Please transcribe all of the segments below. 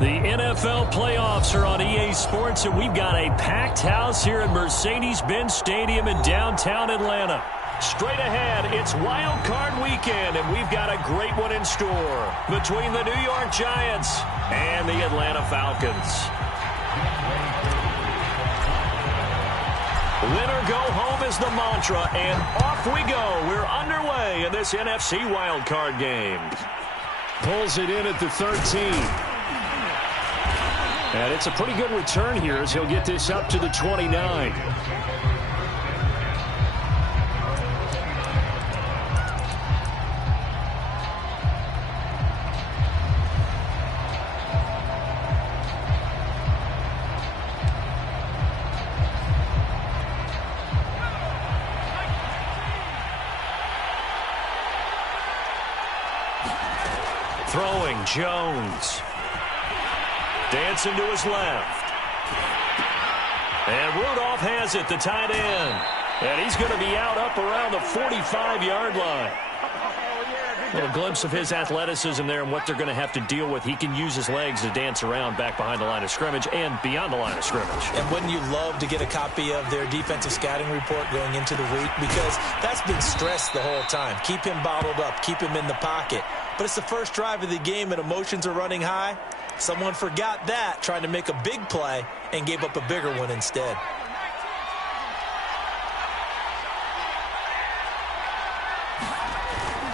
The NFL playoffs are on EA Sports, and we've got a packed house here at Mercedes-Benz Stadium in downtown Atlanta. Straight ahead, it's Wild Card Weekend, and we've got a great one in store between the New York Giants and the Atlanta Falcons. Win or go home is the mantra, and off we go. We're underway in this NFC Wild Card game. Pulls it in at the 13. And it's a pretty good return here as he'll get this up to the 29. Throwing, Jones. Dancing to his left. And Rudolph has it, the tight end. And he's going to be out up around the 45-yard line. A little glimpse of his athleticism there and what they're going to have to deal with. He can use his legs to dance around back behind the line of scrimmage and beyond the line of scrimmage. And wouldn't you love to get a copy of their defensive scouting report going into the week? Because that's been stressed the whole time. Keep him bottled up. Keep him in the pocket. But it's the first drive of the game and emotions are running high. Someone forgot that, trying to make a big play, and gave up a bigger one instead.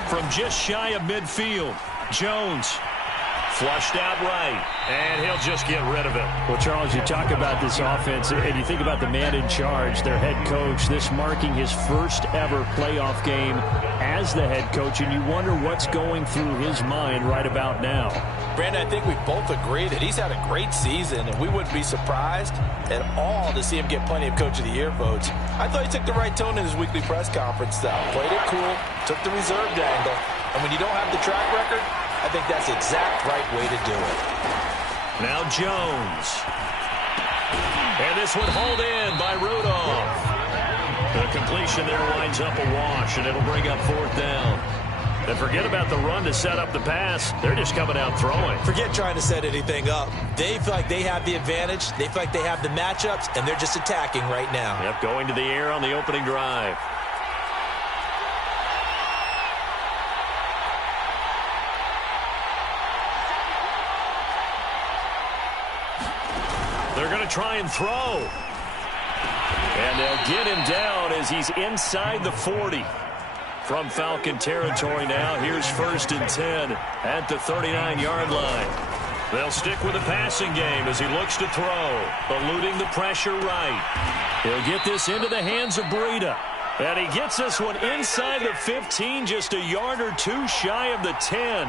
From just shy of midfield, Jones flushed out right, and he'll just get rid of it. Well, Charles, you talk about this offense, and you think about the man in charge, their head coach, this marking his first ever playoff game as the head coach, and you wonder what's going through his mind right about now. Brandon, I think we both agree that he's had a great season, and we wouldn't be surprised at all to see him get plenty of Coach of the Year votes. I thought he took the right tone in his weekly press conference, though. Played it cool, took the reserved angle, and when you don't have the track record, I think that's the exact right way to do it. Now Jones. And this one hauled in by Rudolph. The completion there winds up a wash, and it'll bring up 4th down. And forget about the run to set up the pass. They're just coming out throwing. Forget trying to set anything up. They feel like they have the advantage. They feel like they have the matchups, and they're just attacking right now. Yep, going to the air on the opening drive. They're going to try and throw. And they'll get him down as he's inside the 40. From Falcon territory now, here's 1st and 10 at the 39-yard line. They'll stick with the passing game as he looks to throw, eluding the pressure right. He'll get this into the hands of Breida. And he gets this one inside the 15, just a yard or two shy of the 10.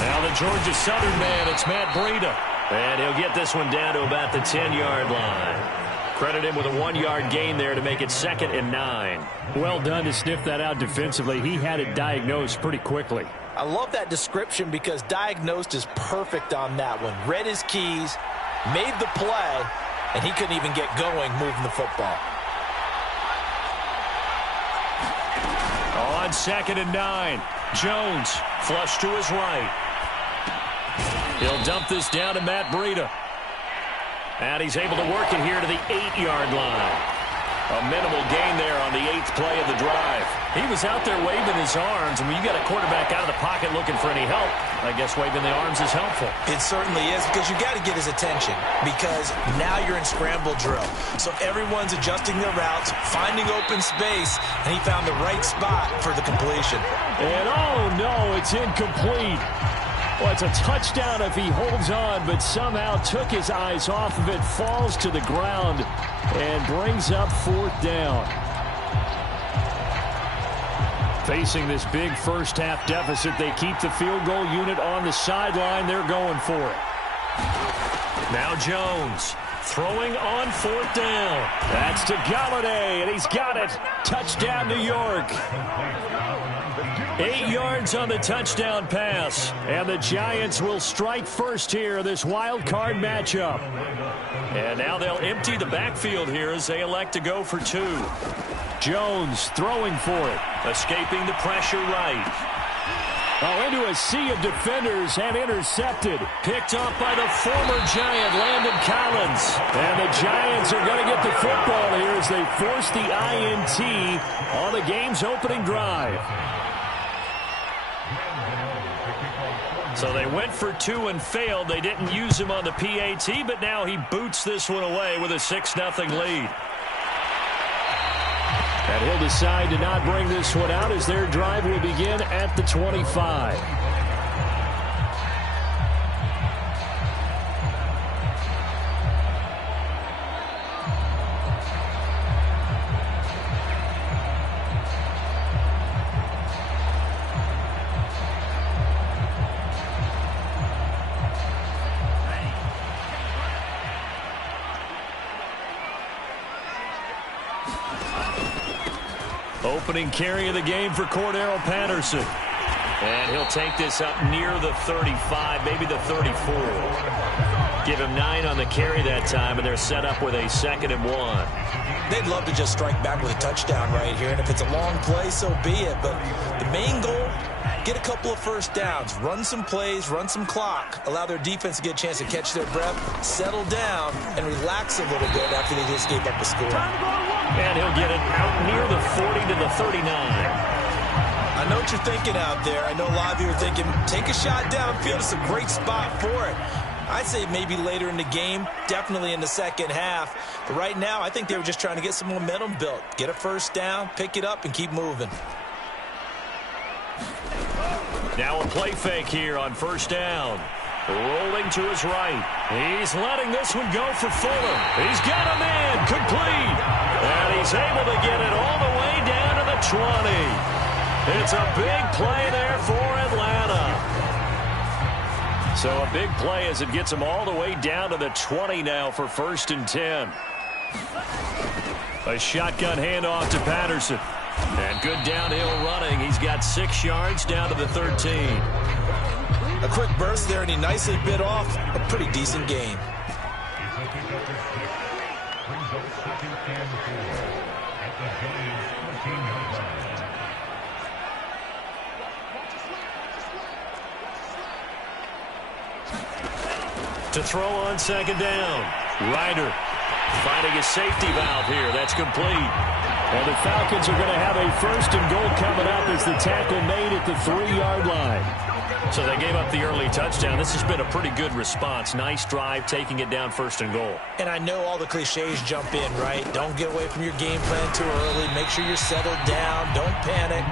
Now the Georgia Southern man, it's Matt Breida. And he'll get this one down to about the 10-yard line. Credit him with a 1-yard gain there to make it 2nd and 9. Well done to sniff that out defensively. He had it diagnosed pretty quickly. I love that description because diagnosed is perfect on that one. Read his keys, made the play, and he couldn't even get going moving the football. On 2nd and 9, Jones flush to his right. He'll dump this down to Matt Breida. And he's able to work it here to the 8-yard line. A minimal gain there on the 8th play of the drive. He was out there waving his arms, and when you got a quarterback out of the pocket looking for any help, I guess waving the arms is helpful. It certainly is, because you got to get his attention, because now you're in scramble drill. So everyone's adjusting their routes, finding open space, and he found the right spot for the completion. And oh no, it's incomplete. Well, it's a touchdown if he holds on, but somehow took his eyes off of it, falls to the ground, and brings up 4th down. Facing this big first-half deficit, they keep the field goal unit on the sideline. They're going for it. Now Jones throwing on 4th down. That's to Galladay, and he's got it. Touchdown, New York. 8 yards on the touchdown pass, and the Giants will strike first here in this wild card matchup. And now they'll empty the backfield here as they elect to go for 2. Jones throwing for it, escaping the pressure right. Oh, into a sea of defenders and intercepted. Picked up by the former Giant, Landon Collins. And the Giants are going to get the football here as they force the INT on the game's opening drive. So they went for 2 and failed. They didn't use him on the PAT, but now he boots this one away with a 6-0 lead. And he'll decide to not bring this one out as their drive will begin at the 25. Opening carry of the game for Cordero Patterson. And he'll take this up near the 35, maybe the 34. Give him 9 on the carry that time, and they're set up with a 2nd and 1. They'd love to just strike back with a touchdown right here, and if it's a long play, so be it. But the main goal, get a couple of first downs, run some plays, run some clock, allow their defense to get a chance to catch their breath, settle down, and relax a little bit after they just gave up the score. And he'll get it out near the 40 to the 39. I know what you're thinking out there. I know a lot of you are thinking, take a shot downfield. It's a great spot for it. I'd say maybe later in the game, definitely in the second half. But right now, I think they were just trying to get some momentum built. Get a first down, pick it up, and keep moving. Now a play fake here on first down. Rolling to his right. He's letting this one go for Fuller. He's got a man complete. And he's able to get it all the way down to the 20. It's a big play there for Atlanta. So a big play as it gets him all the way down to the 20 now for 1st and 10. A shotgun handoff to Patterson. And good downhill running. He's got 6 yards down to the 13. A quick burst there, and he nicely bit off a pretty decent gain. To throw on 2nd down. Ryder finding a safety valve here. That's complete. And the Falcons are going to have a 1st and goal coming up as the tackle made at the 3-yard line. So they gave up the early touchdown. This has been a pretty good response. Nice drive, taking it down 1st and goal. And I know all the cliches jump in, right? Don't get away from your game plan too early. Make sure you're settled down. Don't panic.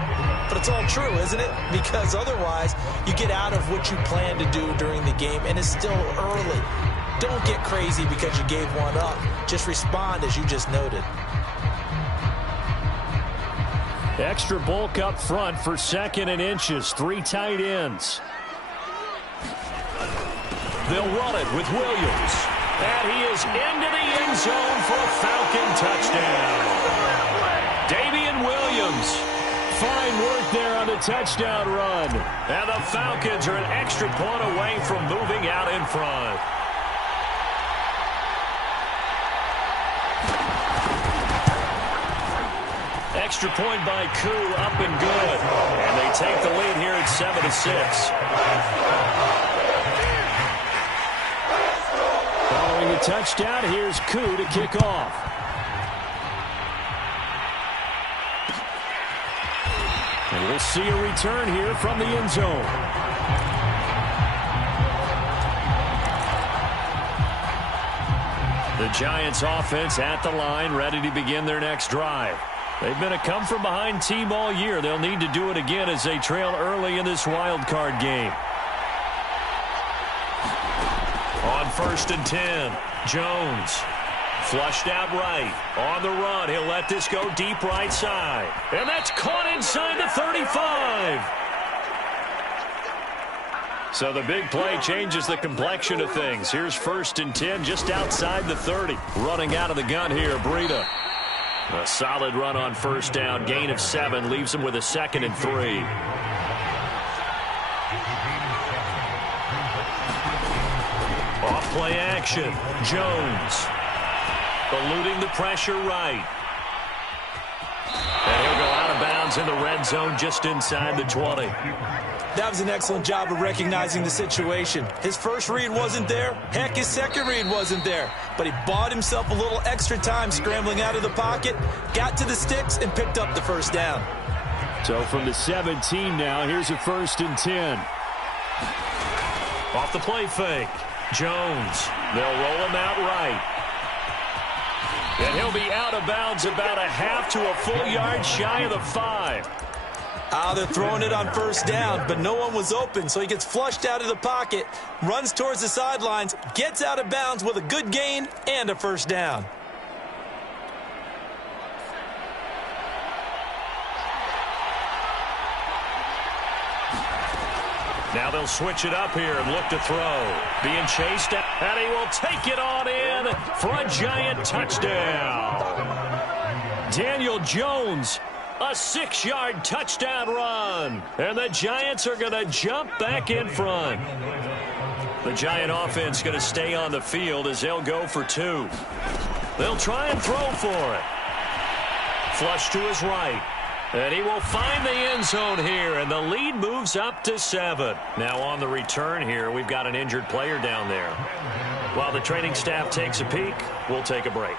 But it's all true, isn't it? Because otherwise, you get out of what you plan to do during the game, and it's still early. Don't get crazy because you gave one up. Just respond as you just noted. Extra bulk up front for 2nd and inches. 3 tight ends. They'll run it with Williams. And he is into the end zone for a Falcon touchdown. Damian Williams. Fine work there on the touchdown run. And the Falcons are an extra point away from moving out in front. Extra point by Koo, up and good. And they take the lead here at 7-6. Following the touchdown, here's Koo to kick off. And we'll see a return here from the end zone. The Giants offense at the line, ready to begin their next drive. They've been a come-from-behind team all year. They'll need to do it again as they trail early in this wild card game. On 1st and 10, Jones. Flushed out right. On the run, he'll let this go deep right side. And that's caught inside the 35. So the big play changes the complexion of things. Here's 1st and 10 just outside the 30. Running out of the gun here, Breida. A solid run on 1st down. Gain of 7 leaves him with a 2nd and 3. Off play action. Jones. Eluding the pressure right. And he'll go out of bounds in the red zone just inside the 20. That was an excellent job of recognizing the situation. His first read wasn't there. Heck, his second read wasn't there. But he bought himself a little extra time scrambling out of the pocket, got to the sticks, and picked up the first down. So from the 17 now, here's a 1st and 10. Off the play fake. Jones. They'll roll him out right. And he'll be out of bounds about a half to a full yard shy of the 5. They're throwing it on first down, but no one was open, so he gets flushed out of the pocket, runs towards the sidelines, gets out of bounds with a good gain and a first down. Now they'll switch it up here and look to throw. Being chased, and he will take it on in for a Giant touchdown. Daniel Jones, a 6-yard touchdown run. And the Giants are going to jump back in front. The Giant offense going to stay on the field as they'll go for 2. They'll try and throw for it. Flush to his right. And he will find the end zone here, and the lead moves up to 7. Now on the return here, we've got an injured player down there. While the training staff takes a peek, we'll take a break.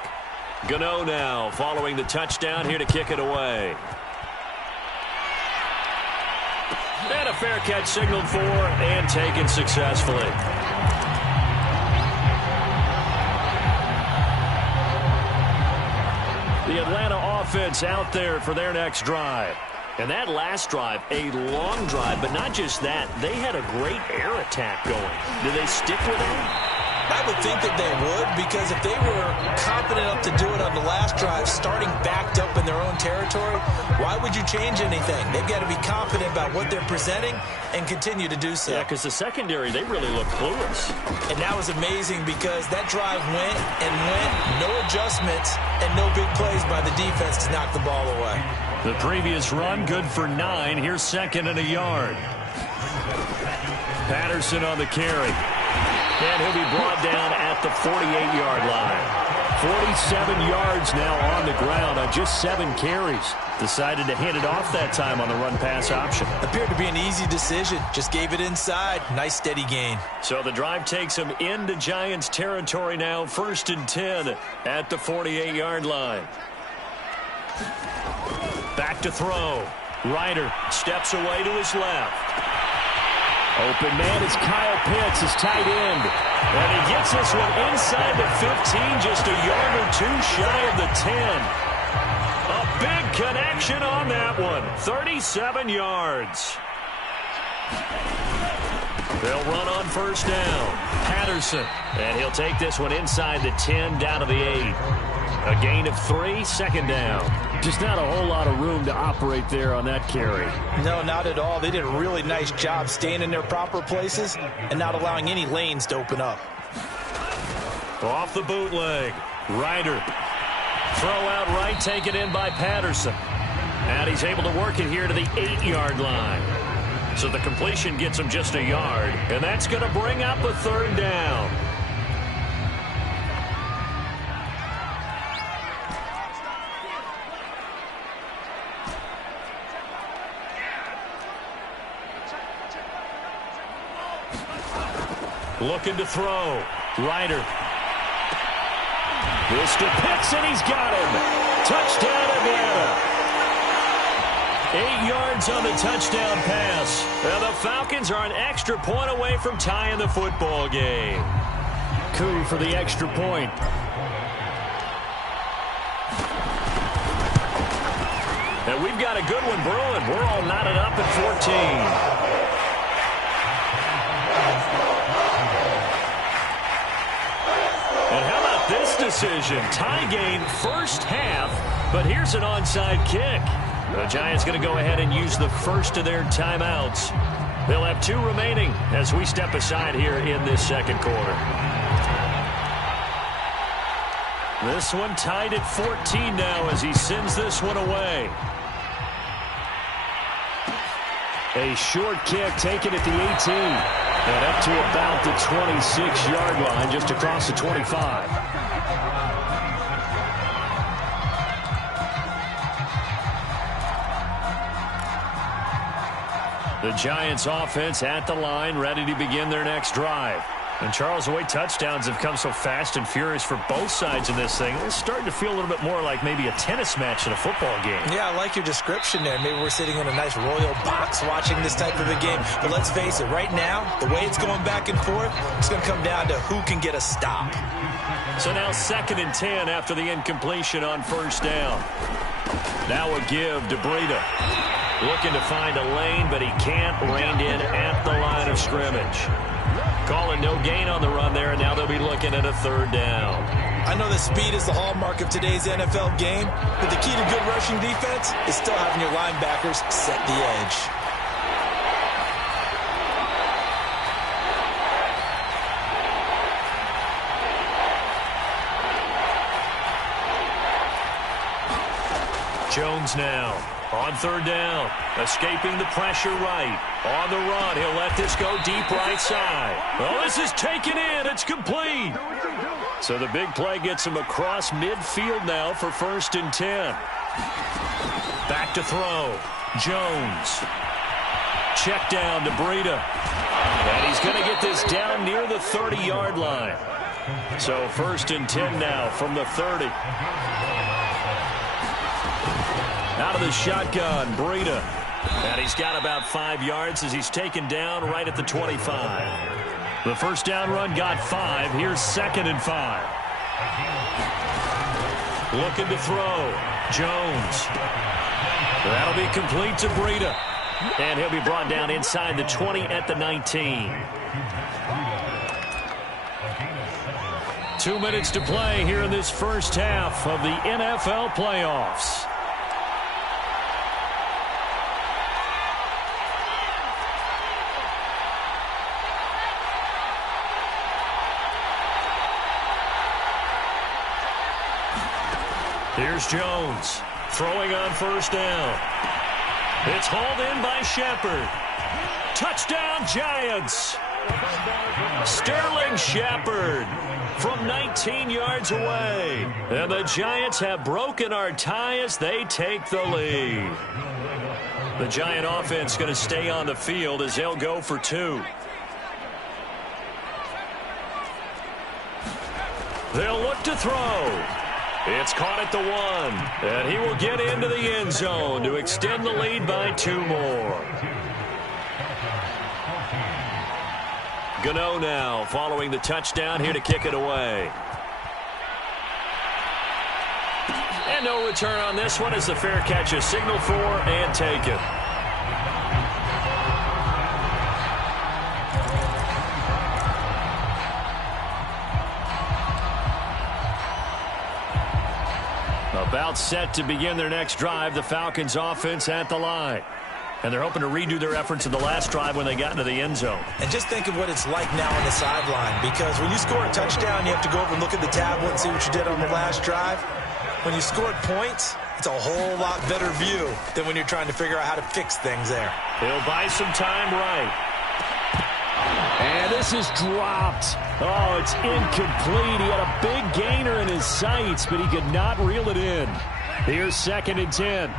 Gano now following the touchdown here to kick it away. And a fair catch signaled for and taken successfully. The Atlanta offense out there for their next drive. And that last drive, a long drive, but not just that. They had a great air attack going. Do they stick with that? I would think that they would, because if they were confident enough to do it on the last drive, starting backed up in their own territory, why would you change anything? They've got to be confident about what they're presenting and continue to do so. Yeah, because the secondary, they really look clueless. And that was amazing because that drive went and went, no adjustments, and no big plays by the defense to knock the ball away. The previous run, good for 9. Here's 2nd and a yard. Patterson on the carry. And he'll be brought down at the 48-yard line. 47 yards now on the ground on just 7 carries. Decided to hand it off that time on the run-pass option. Appeared to be an easy decision. Just gave it inside. Nice steady gain. So the drive takes him into Giants territory now. 1st and 10 at the 48-yard line. Back to throw. Ryder steps away to his left. Open man is Kyle Pitts, his tight end. And he gets this one inside the 15, just a yard or 2 shy of the 10. A big connection on that one. 37 yards. They'll run on first down. Patterson. And he'll take this one inside the 10, down to the 8. A gain of 3, 2nd down. Just not a whole lot of room to operate there on that carry. No, not at all. They did a really nice job staying in their proper places and not allowing any lanes to open up. Off the bootleg. Ryder. Throw out right, taken in by Patterson. And he's able to work it here to the 8-yard line. So the completion gets him just a yard. And that's going to bring up a 3rd down. Looking to throw. Ryder. This to Pitts, and he's got him. Touchdown, Atlanta. 8 yards on the touchdown pass. And the Falcons are an extra point away from tying the football game. Coup for the extra point. And we've got a good one brewing. We're all knotted up at 14. And how about this decision? Tie game first half, but here's an onside kick. The Giants going to go ahead and use the first of their timeouts. They'll have 2 remaining as we step aside here in this 2nd quarter. This one tied at 14 now as he sends this one away. A short kick taken at the 18. And up to about the 26-yard line, just across the 25. The Giants offense at the line, ready to begin their next drive. And Charles, the way touchdowns have come so fast and furious for both sides in this thing, it's starting to feel a little bit more like maybe a tennis match in a football game. Yeah, I like your description there. Maybe we're sitting in a nice royal box watching this type of a game. But let's face it, right now, the way it's going back and forth, it's going to come down to who can get a stop. So now 2nd and 10 after the incompletion on 1st down. Now a give to Breida. Looking to find a lane, but he can't. Reined in at the line of scrimmage. Calling no gain on the run there, and now they'll be looking at a 3rd down. I know that speed is the hallmark of today's NFL game, but the key to good rushing defense is still having your linebackers set the edge. Jones now on 3rd down, escaping the pressure right. On the run, he'll let this go deep right side. Oh, this is taken in. It's complete. So the big play gets him across midfield now for 1st and 10. Back to throw. Jones. Check down to Breida. And he's going to get this down near the 30-yard line. So 1st and 10 now from the 30. Out of the shotgun, Breida. And he's got about 5 yards as he's taken down right at the 25. The 1st down run got 5. Here's 2nd and 5. Looking to throw. Jones. That'll be complete to Breida. And he'll be brought down inside the 20 at the 19. 2 minutes to play here in this first half of the NFL playoffs. Here's Jones throwing on 1st down. It's hauled in by Shepard. Touchdown, Giants. Sterling Shepard from 19 yards away. And the Giants have broken our tie as they take the lead. The Giant offense going to stay on the field as they'll go for 2. They'll look to throw. It's caught at the 1, and he will get into the end zone to extend the lead by 2 more. Gano now following the touchdown here to kick it away. And no return on this one as the fair catch is signaled for and taken. About set to begin their next drive, the Falcons offense at the line. And they're hoping to redo their efforts in the last drive when they got into the end zone. And just think of what it's like now on the sideline, because when you score a touchdown, you have to go over and look at the tablet and see what you did on the last drive. When you scored points, it's a whole lot better view than when you're trying to figure out how to fix things there. He'll buy some time right. And this is dropped. Oh, it's incomplete. He had a big gainer in his sights, but he could not reel it in. Here's 2nd and 10.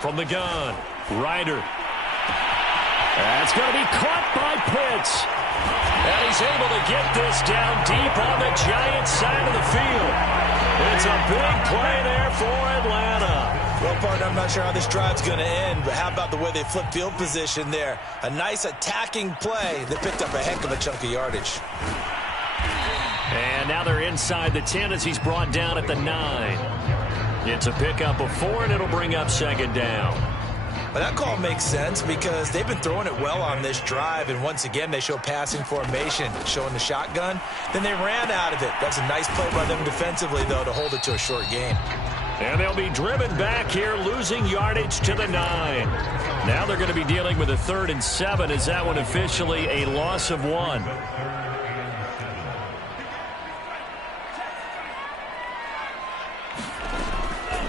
From the gun, Ryder. That's going to be caught by Pitts. And he's able to get this down deep on the Giants side of the field. It's a big play there for Atlanta. Well, partner, I'm not sure how this drive's going to end, but how about the way they flip field position there? A nice attacking play that picked up a heck of a chunk of yardage. And now they're inside the 10 as he's brought down at the 9. It's a pickup of 4, and it'll bring up 2nd down. But that call makes sense because they've been throwing it well on this drive, and once again they show passing formation, showing the shotgun. Then they ran out of it. That's a nice play by them defensively, though, to hold it to a short gain. And they'll be driven back here, losing yardage to the 9. Now they're going to be dealing with a 3rd and 7. Is that one officially a loss of 1?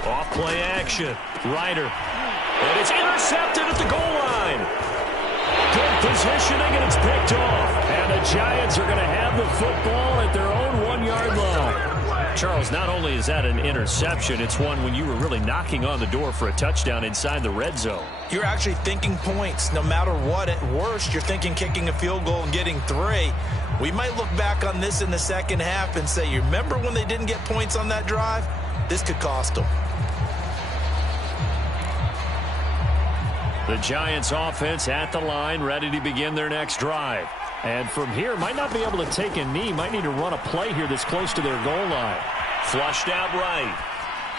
Off play action. Ryder. And it's intercepted at the goal line. Good Positioning, and it's picked off. And the Giants are going to have the football at their own 1-yard line. Charles, not only is that an interception, it's one when you were really knocking on the door for a touchdown inside the red zone. You're actually thinking points. No matter what, at worst, you're thinking kicking a field goal and getting 3. We might look back on this in the second half and say, you remember when they didn't get points on that drive? This could cost them. The Giants offense at the line, ready to begin their next drive. And from here, might not be able to take a knee. Might need to run a play here that's close to their goal line. Flushed out right.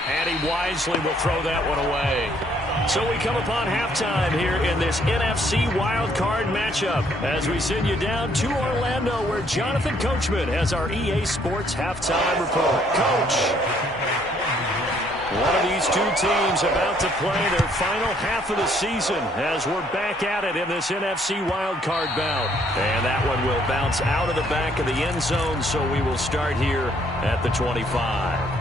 And he wisely will throw that one away. So we come upon halftime here in this NFC wildcard matchup as we send you down to Orlando where Jonathan Coachman has our EA Sports halftime report. Coach. One of these two teams about to play their final half of the season as we're back at it in this NFC wildcard bout. And that one will bounce out of the back of the end zone, so we will start here at the 25.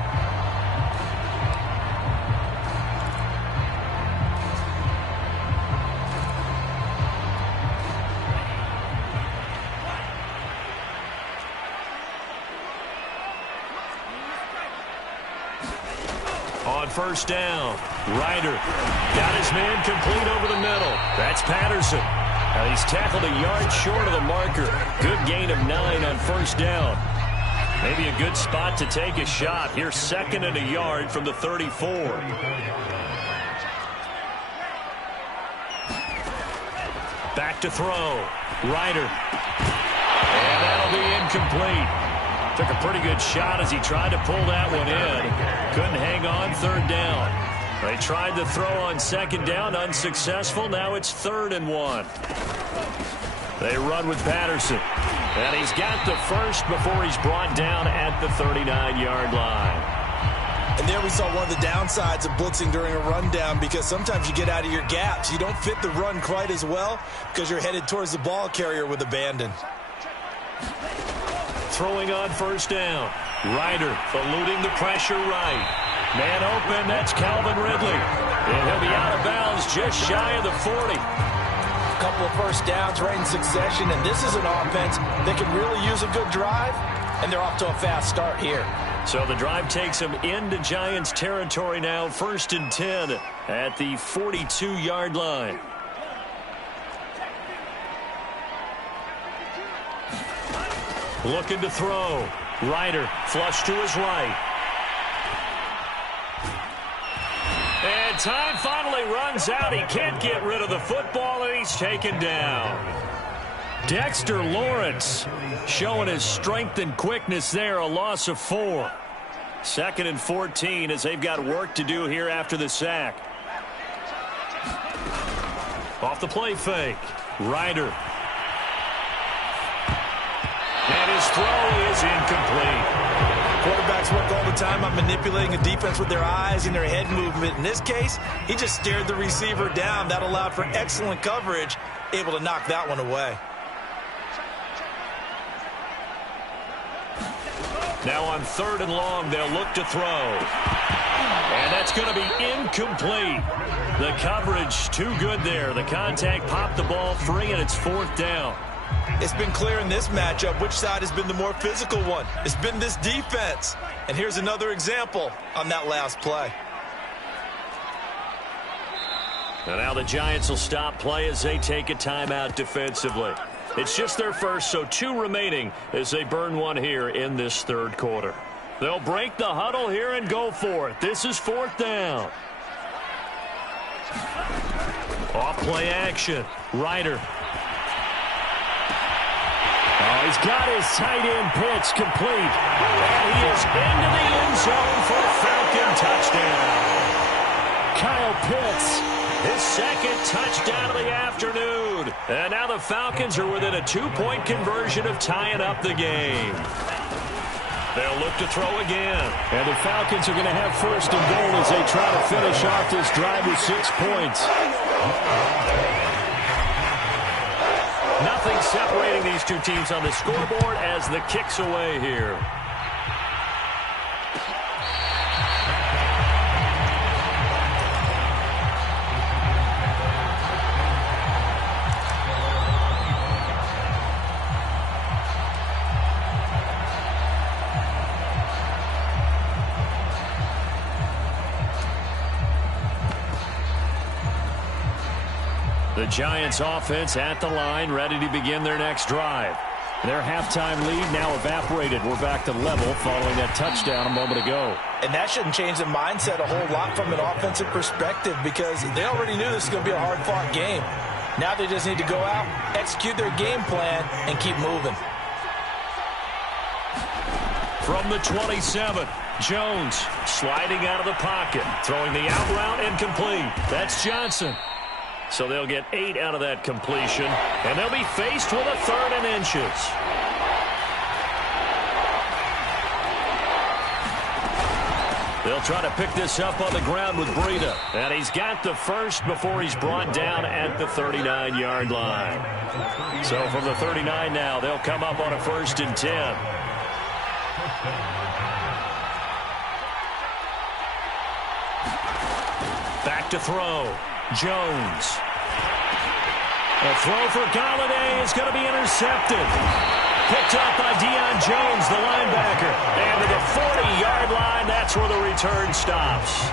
On first down, Ryder got his man complete over the middle. That's Patterson. And he's tackled a yard short of the marker. Good gain of 9 on first down. Maybe a good spot to take a shot. Here's 2nd and a yard from the 34. Back to throw. Ryder. And that'll be incomplete. Took a pretty good shot as he tried to pull that one in. Couldn't hang on 3rd down. They tried to throw on 2nd down, unsuccessful. Now it's 3rd and 1. They run with Patterson. And he's got the first before he's brought down at the 39-yard line. And there we saw one of the downsides of blitzing during a rundown because sometimes you get out of your gaps. You don't fit the run quite as well because you're headed towards the ball carrier with abandon. Throwing on first down. Ryder eluding the pressure right. Man open, that's Calvin Ridley. And he'll be out of bounds just shy of the 40. A couple of first downs right in succession, and this is an offense that can really use a good drive, and they're off to a fast start here. So the drive takes them into Giants territory now, 1st and 10 at the 42-yard line. Looking to throw. Ryder flush to his right. And time finally runs out. He can't get rid of the football, and he's taken down. Dexter Lawrence showing his strength and quickness there, a loss of 4. 2nd and 14 as they've got work to do here after the sack. Off the play fake. Ryder. And his throw is incomplete. Quarterbacks work all the time on manipulating a defense with their eyes and their head movement. In this case, he just stared the receiver down. That allowed for excellent coverage, able to knock that one away. Now on 3rd and long, they'll look to throw. And that's going to be incomplete. The coverage too good there. The contact popped the ball free, and it's 4th down. It's been clear in this matchup which side has been the more physical one. It's been this defense. And here's another example on that last play. And now the Giants will stop play as they take a timeout defensively. It's just their first, so 2 remaining as they burn one here in this 3rd quarter. They'll break the huddle here and go for it. This is 4th down. Off play action. Ryder. Oh, he's got his tight end pitch complete. And he is into the end zone for a Falcon touchdown. Kyle Pitts, his 2nd touchdown of the afternoon. And now the Falcons are within a 2-point conversion of tying up the game. They'll look to throw again. And the Falcons are going to have 1st and goal as they try to finish off this drive with 6 points. Nothing separating these two teams on the scoreboard as the kick's away here. The Giants offense at the line, ready to begin their next drive. Their halftime lead now evaporated. We're back to level following that touchdown a moment ago. And that shouldn't change the mindset a whole lot from an offensive perspective because they already knew this was going to be a hard-fought game. Now they just need to go out, execute their game plan, and keep moving. From the 27, Jones sliding out of the pocket, throwing the out route incomplete. That's Johnson. So they'll get 8 out of that completion, and they'll be faced with a 3rd and inches. They'll try to pick this up on the ground with Breida, and he's got the first before he's brought down at the 39-yard line. So from the 39 now, they'll come up on a 1st and 10. Back to throw. Jones. A throw for Galladay is going to be intercepted. Picked up by Deion Jones, the linebacker. And to the 40-yard line, that's where the return stops.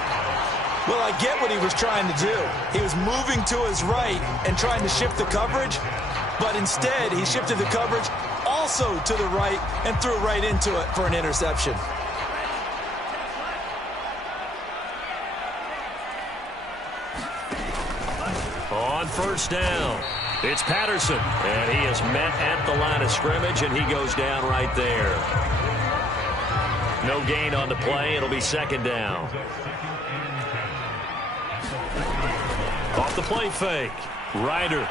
Well, I get what he was trying to do. He was moving to his right and trying to shift the coverage, but instead he shifted the coverage also to the right and threw right into it for an interception. On 1st down, it's Patterson, and he is met at the line of scrimmage, and he goes down right there. No gain on the play. It'll be 2nd down. Off the play fake. Ryder.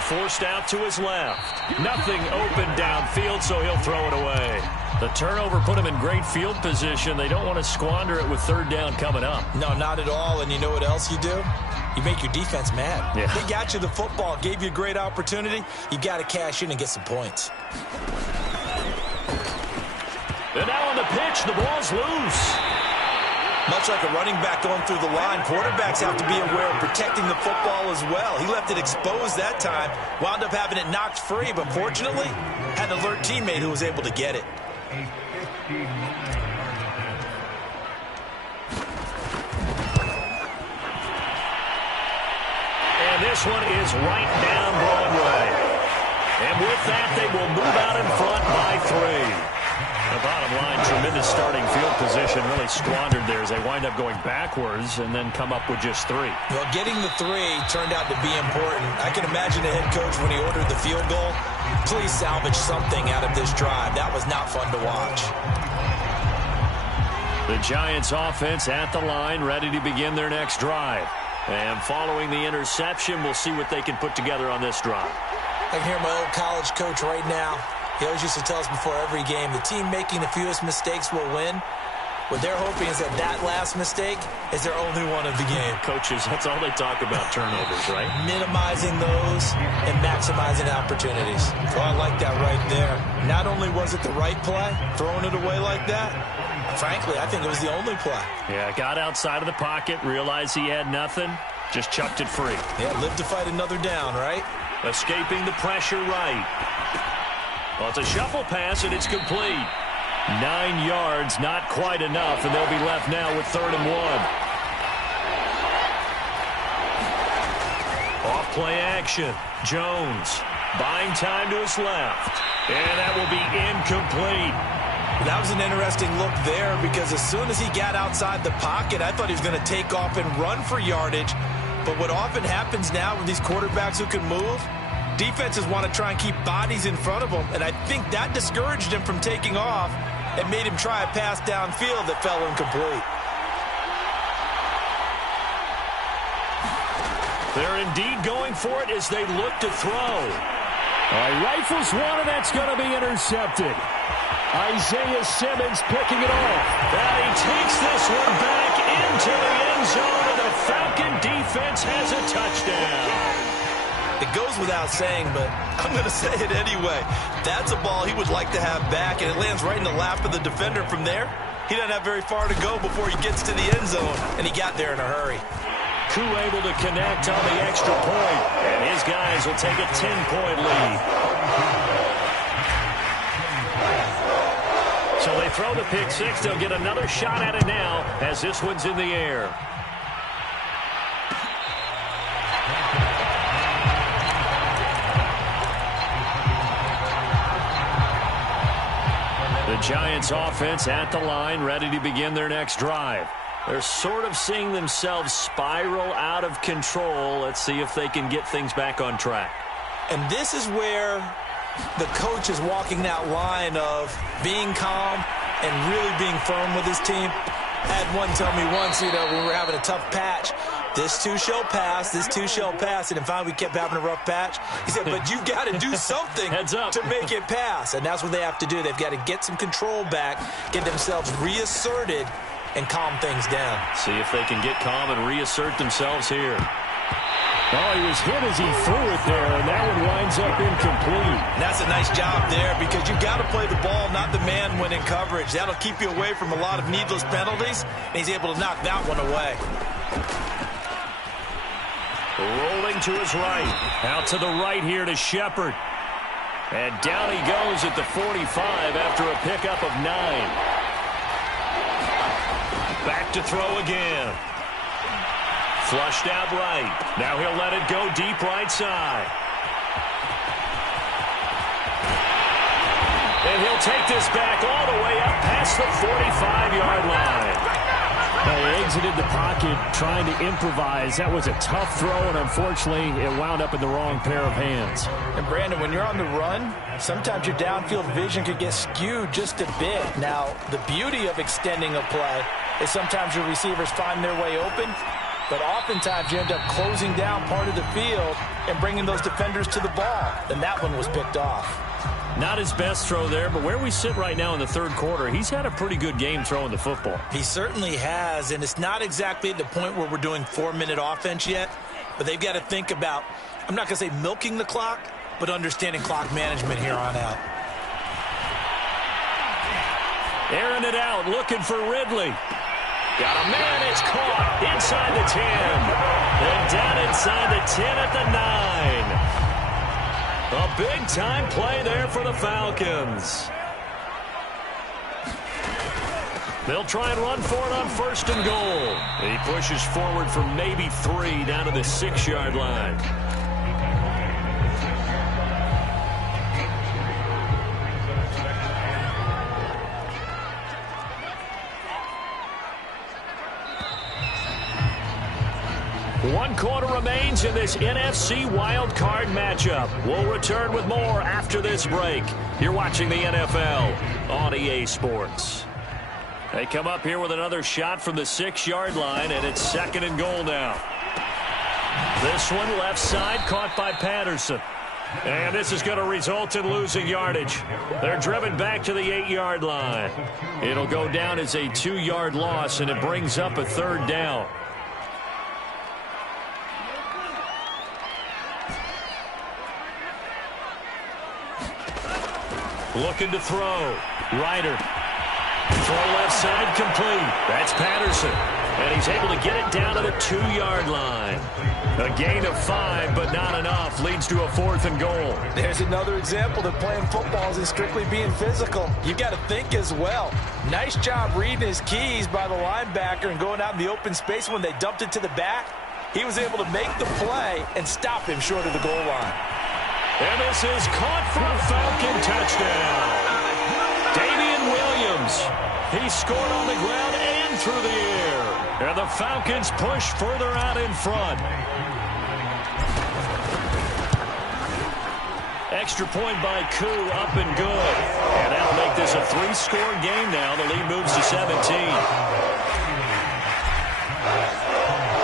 Forced out to his left. Nothing open downfield, so he'll throw it away. The turnover put him in great field position. They don't want to squander it with 3rd down coming up. No, not at all. And you know what else you do? You make your defense mad. Yeah. They got you the football, gave you a great opportunity. You got to cash in and get some points. And now on the pitch, the ball's loose. Much like a running back going through the line, quarterbacks have to be aware of protecting the football as well. He left it exposed that time, wound up having it knocked free, but fortunately, had an alert teammate who was able to get it. And this one is right down Broadway. And with that, they will move out in front by 3. The bottom line, tremendous starting field position, really squandered there as they wind up going backwards and then come up with just 3. Well, getting the 3 turned out to be important. I can imagine the head coach when he ordered the field goal. Please salvage something out of this drive. That was not fun to watch. The Giants offense at the line, ready to begin their next drive. And following the interception, we'll see what they can put together on this drive. I can hear my old college coach right now. He always used to tell us before every game, the team making the fewest mistakes will win. What they're hoping is that that last mistake is their only one of the game. Coaches, that's all they talk about, turnovers, right? Minimizing those and maximizing opportunities. Well, I like that right there. Not only was it the right play, throwing it away like that, frankly, I think it was the only play. Yeah, got outside of the pocket, realized he had nothing, just chucked it free. Yeah, live to fight another down, right? Escaping the pressure right. Well, it's a shuffle pass, and it's complete. 9 yards, not quite enough, and they'll be left now with 3rd and 1. Off play action. Jones buying time to his left. And that will be incomplete. That was an interesting look there because as soon as he got outside the pocket, I thought he was going to take off and run for yardage. But what often happens now with these quarterbacks who can move, defenses want to try and keep bodies in front of them, and I think that discouraged him from taking off and made him try a pass downfield that fell incomplete. They're indeed going for it as they look to throw. All right, rifles one, and that's going to be intercepted. Isaiah Simmons picking it off. And he takes this one back into the end zone, and the Falcon defense has a touchdown. It goes without saying, but I'm going to say it anyway. That's a ball he would like to have back, and it lands right in the lap of the defender from there. He doesn't have very far to go before he gets to the end zone, and he got there in a hurry. Koo able to connect on the extra point, and his guys will take a 10-point lead. So they throw the pick six. They'll get another shot at it now as this one's in the air. The Giants offense at the line, ready to begin their next drive. They're sort of seeing themselves spiral out of control. Let's see if they can get things back on track. And this is where the coach is walking that line of being calm and really being firm with his team. I had one tell me once, when we were having a tough patch, this too shall pass, this too shall pass. And finally we kept having a rough patch. He said, but you got to do something to make it pass. And that's what they have to do. They've got to get some control back, get themselves reasserted, and calm things down. See if they can get calm and reassert themselves here. Oh, he was hit as he threw it there, and that one winds up incomplete. And that's a nice job there because you've got to play the ball, not the man when in coverage. That'll keep you away from a lot of needless penalties, and he's able to knock that one away. Rolling to his right. Out to the right here to Shepard. And down he goes at the 45 after a pickup of 9. Back to throw again. Flushed out right. Now he'll let it go deep right side. And he'll take this back all the way up past the 45-yard line. He exited the pocket trying to improvise. That was a tough throw, and unfortunately, it wound up in the wrong pair of hands. And, Brandon, when you're on the run, sometimes your downfield vision could get skewed just a bit. Now, the beauty of extending a play is sometimes your receivers find their way open, but oftentimes you end up closing down part of the field and bringing those defenders to the ball. And that one was picked off. Not his best throw there, but where we sit right now in the third quarter, he's had a pretty good game throwing the football. He certainly has, and it's not exactly at the point where we're doing 4-minute offense yet, but they've got to think about, I'm not going to say milking the clock, but understanding clock management here on out. Airing it out, looking for Ridley. Got a man, it's caught inside the 10. And down inside the 10 at the 9. A big-time play there for the Falcons. They'll try and run for it on 1st and goal. He pushes forward for maybe 3 down to the 6-yard line. One quarter remains in this NFC wildcard matchup. We'll return with more after this break. You're watching the NFL on EA Sports. They come up here with another shot from the 6-yard line, and it's 2nd and goal now. This one left side caught by Patterson. And this is going to result in losing yardage. They're driven back to the 8-yard line. It'll go down as a 2-yard loss, and it brings up a 3rd down. Looking to throw. Ryder. Throw left side complete. That's Patterson. And he's able to get it down to the 2-yard line. A gain of 5, but not enough. Leads to a 4th and goal. There's another example that playing football isn't strictly being physical. You got to think as well. Nice job reading his keys by the linebacker and going out in the open space when they dumped it to the back. He was able to make the play and stop him short of the goal line. And this is caught for a Falcon touchdown. Damian Williams. He scored on the ground and through the air. And the Falcons push further out in front. Extra point by Koo, up and good. And that'll make this a 3-score game now. The lead moves to 17.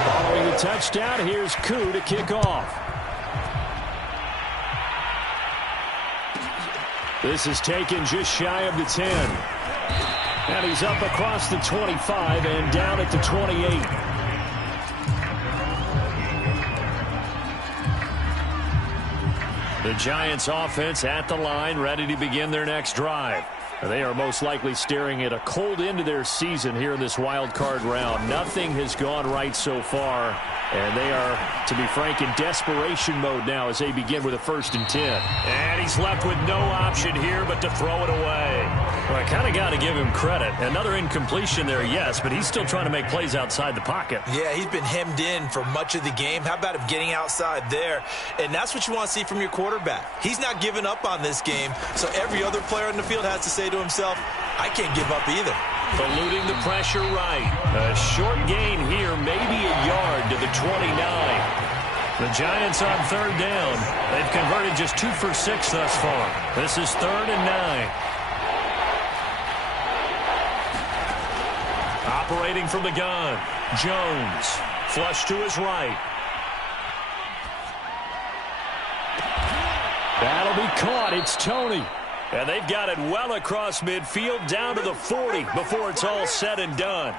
Following the touchdown, here's Koo to kick off. This is taken just shy of the 10. And he's up across the 25 and down at the 28. The Giants offense at the line, ready to begin their next drive. They are most likely staring at a cold end to their season here in this wild card round. Nothing has gone right so far. And they are, to be frank, in desperation mode now as they begin with a 1st and 10. And he's left with no option here but to throw it away. Well, I kind of got to give him credit. Another incompletion there, yes, but he's still trying to make plays outside the pocket. Yeah, he's been hemmed in for much of the game. How about him getting outside there? And that's what you want to see from your quarterback. He's not giving up on this game, so every other player in the field has to say to himself, I can't give up either. Eluding the pressure right. A short gain here, maybe a yard to the 29. The Giants on third down. They've converted just 2 for 6 thus far. This is 3rd and 9. Operating from the gun. Jones. Flush to his right. That'll be caught. It's Tony. And they've got it well across midfield down to the 40 before it's all said and done.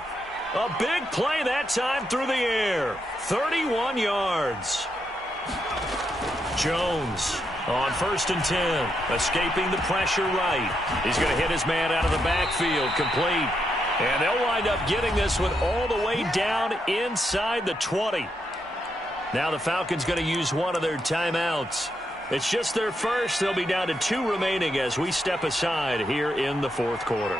A big play that time through the air. 31 yards. Jones on 1st and 10. Escaping the pressure right. He's going to hit his man out of the backfield. Complete. And they'll wind up getting this one all the way down inside the 20. Now the Falcons going to use one of their timeouts. It's just their first. They'll be down to 2 remaining as we step aside here in the 4th quarter.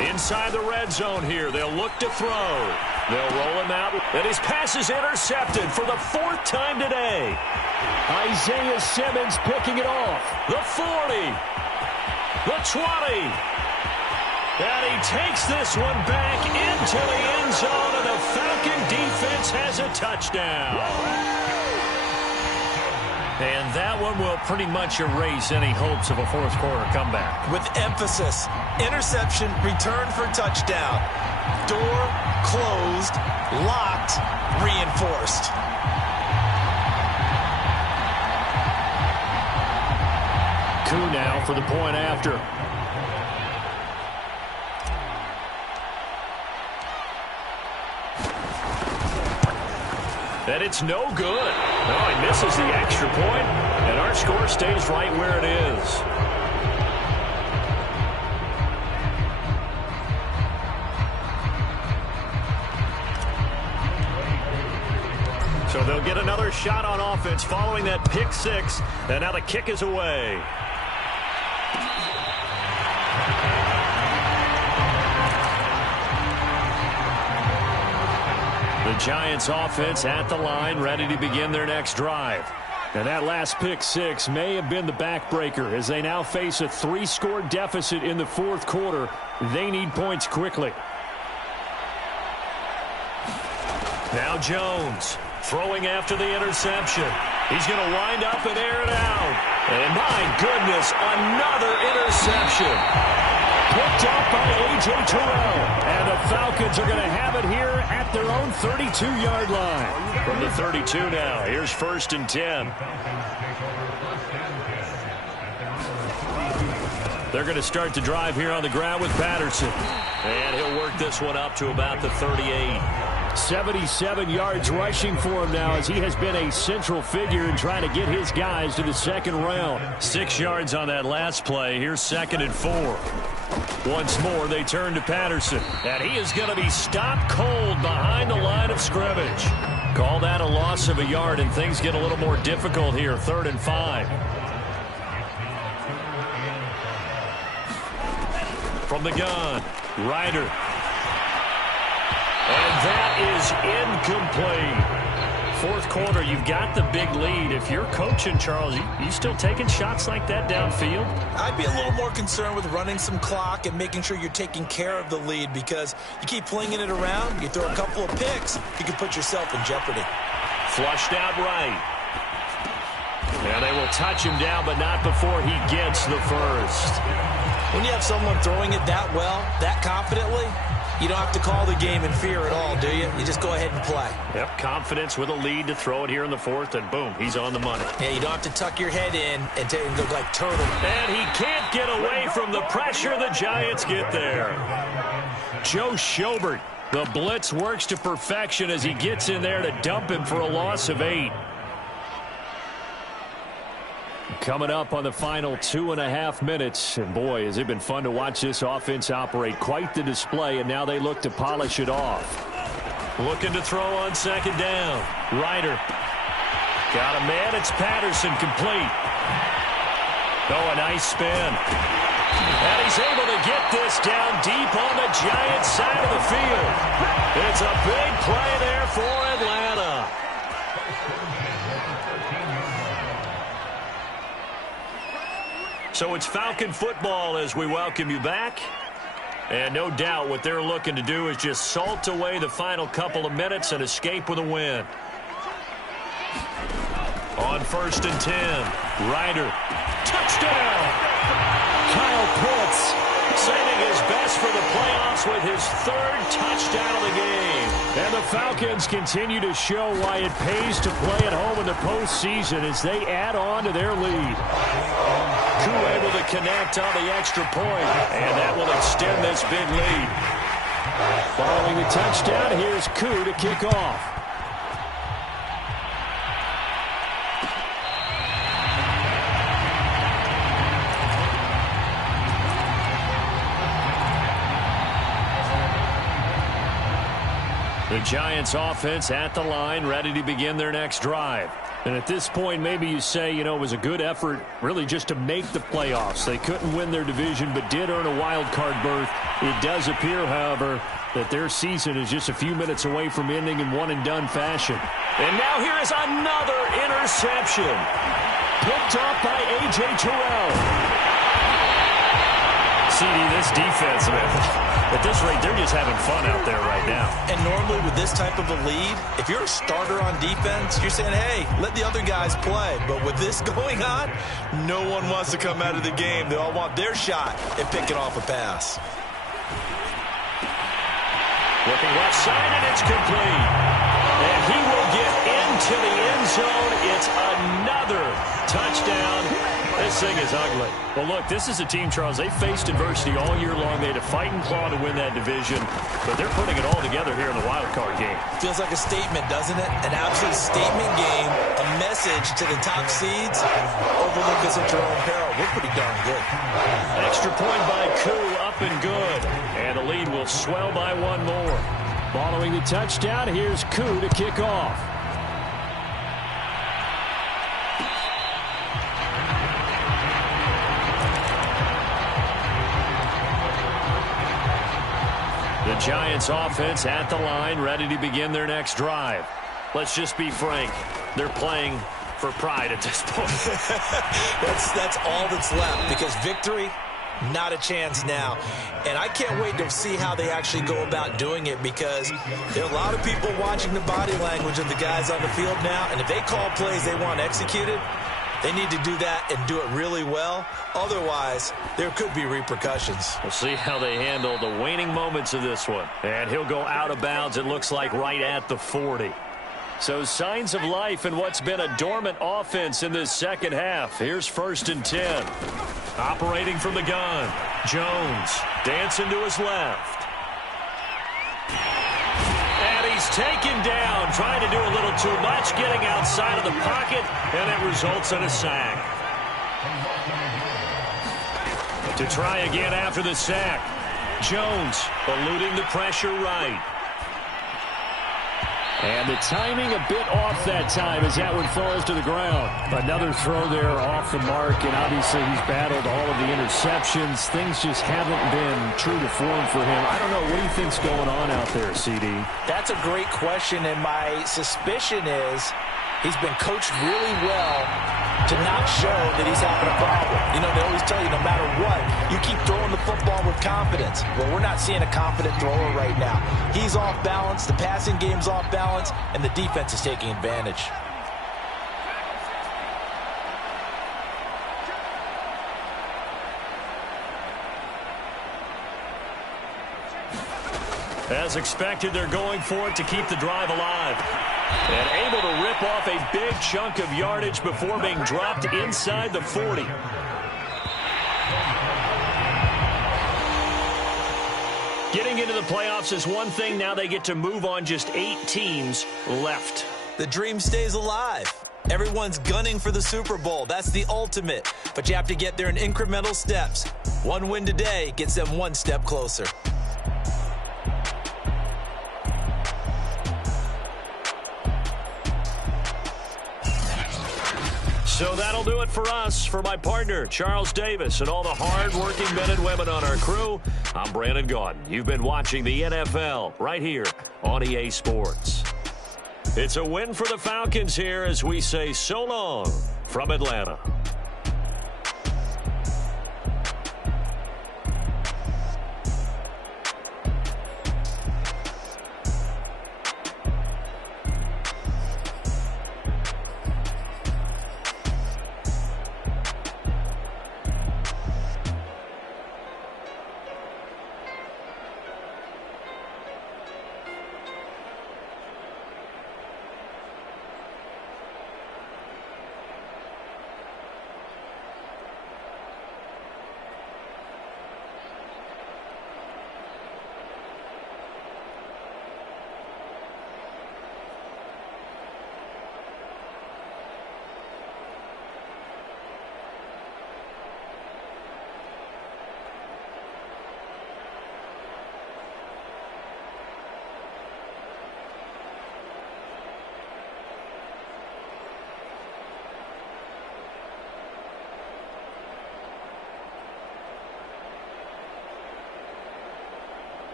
Inside the red zone here. They'll look to throw. They'll roll him out. And his pass is intercepted for the 4th time today. Isaiah Simmons picking it off. The 40. The 20. And he takes this one back into the end zone, and the Falcon defense has a touchdown. And that one will pretty much erase any hopes of a 4th quarter comeback. With emphasis, interception, return for touchdown. Door closed, locked, reinforced. Coup now for the point after. And it's no good. No, he misses the extra point, and our score stays right where it is. So they'll get another shot on offense following that pick 6, and now the kick is away. The Giants offense at the line, ready to begin their next drive. And that last pick 6 may have been the backbreaker as they now face a 3-score deficit in the 4th quarter. They need points quickly. Now Jones throwing after the interception. He's going to wind up and air it out. And my goodness, another interception. Picked up by A.J. Terrell. And the Falcons are going to have it here at their own 32-yard line. From the 32 now, here's 1st and 10. They're going to start the drive here on the ground with Patterson. And he'll work this one up to about the 38. 77 yards rushing for him now as he has been a central figure in trying to get his guys to the 2nd round. 6 yards on that last play. Here's 2nd and 4. Once more, they turn to Patterson. And he is going to be stopped cold behind the line of scrimmage. Call that a loss of a yard, and things get a little more difficult here. 3rd and 5. From the gun, Ryder. And that is incomplete. 4th quarter, you've got the big lead. If you're coaching, Charles, you still taking shots like that downfield? I'd be a little more concerned with running some clock and making sure you're taking care of the lead, because you keep flinging it around, you throw a couple of picks, you can put yourself in jeopardy. Flushed out right. And they will touch him down, but not before he gets the first. When you have someone throwing it that well, that confidently, you don't have to call the game in fear at all, do you? You just go ahead and play. Yep, confidence with a lead to throw it here in the 4th, and boom, he's on the money. Yeah, you don't have to tuck your head in and look like turtle. And he can't get away from the pressure. The Giants get there. Joe Schobert, the blitz works to perfection as he gets in there to dump him for a loss of 8. Coming up on the final 2.5 minutes. And boy, has it been fun to watch this offense operate. Quite the display, and now they look to polish it off. Looking to throw on 2nd down. Ryder. Got a man. It's Patterson, complete. Oh, a nice spin. And he's able to get this down deep on the Giants side of the field. It's a big play there for Atlanta. So it's Falcon football as we welcome you back. And no doubt what they're looking to do is just salt away the final couple of minutes and escape with a win. On 1st and 10, Ryder. Touchdown! Kyle Pitts saving his best for the playoffs with his 3rd touchdown of the game. And the Falcons continue to show why it pays to play at home in the postseason as they add on to their lead. Koo able to connect on the extra point, and that will extend this big lead. Following the touchdown, here's Koo to kick off. The Giants offense at the line, ready to begin their next drive. And at this point, maybe you say, it was a good effort really just to make the playoffs. They couldn't win their division, but did earn a wild card berth. It does appear, however, that their season is just a few minutes away from ending in one-and-done fashion. And now here is another interception. Picked up by A.J. Terrell. CD, this defense, man. At this rate, they're just having fun out there right now. And normally with this type of a lead, if you're a starter on defense, you're saying, hey, let the other guys play. But with this going on, no one wants to come out of the game. They all want their shot at picking off a pass. Looking left side, and it's complete. And he will get into the end zone. It's another touchdown. This thing is ugly. Well, look, this is a team, Charles, they faced adversity all year long. They had to fight and claw to win that division, but they're putting it all together here in the wild card game. Feels like a statement, doesn't it? An absolute statement game, a message to the top seeds. Overlook us at your own peril. We're pretty darn good. Extra point by Koo, up and good. And the lead will swell by one more. Following the touchdown, here's Koo to kick off. The Giants offense at the line, ready to begin their next drive. Let's just be frank. They're playing for pride at this point. That's all that's left, because victory, not a chance now. And I can't wait to see how they actually go about doing it, because there are a lot of people watching the body language of the guys on the field now, and if they call plays they want executed, they need to do that and do it really well. Otherwise, there could be repercussions. We'll see how they handle the waning moments of this one. And he'll go out of bounds, it looks like, right at the 40. So signs of life in what's been a dormant offense in this second half. Here's 1st and 10. Operating from the gun. Jones dancing to his left. And he's taken down, trying to do a little too much, getting outside of the pocket, and it results in a sack. To try again after the sack. Jones eluding the pressure right. And the timing a bit off that time as that one falls to the ground. Another throw there off the mark, and obviously he's battled all of the interceptions. Things just haven't been true to form for him. I don't know. What do you think's going on out there, CD? That's a great question, and my suspicion is he's been coached really well to not show that he's having a problem. You know, they always tell you no matter what, you keep throwing the football with confidence. Well, we're not seeing a confident thrower right now. He's off balance, the passing game's off balance, and the defense is taking advantage. As expected, they're going for it to keep the drive alive. And able to rip off a big chunk of yardage before being dropped inside the 40. Getting into the playoffs is one thing. Now they get to move on. Just 8 teams left. The dream stays alive. Everyone's gunning for the Super Bowl. That's the ultimate. But you have to get there in incremental steps. One win today gets them one step closer. So that'll do it for us. For my partner, Charles Davis, and all the hard-working men and women on our crew, I'm Brandon Gaudin. You've been watching the NFL right here on EA Sports. It's a win for the Falcons here as we say so long from Atlanta.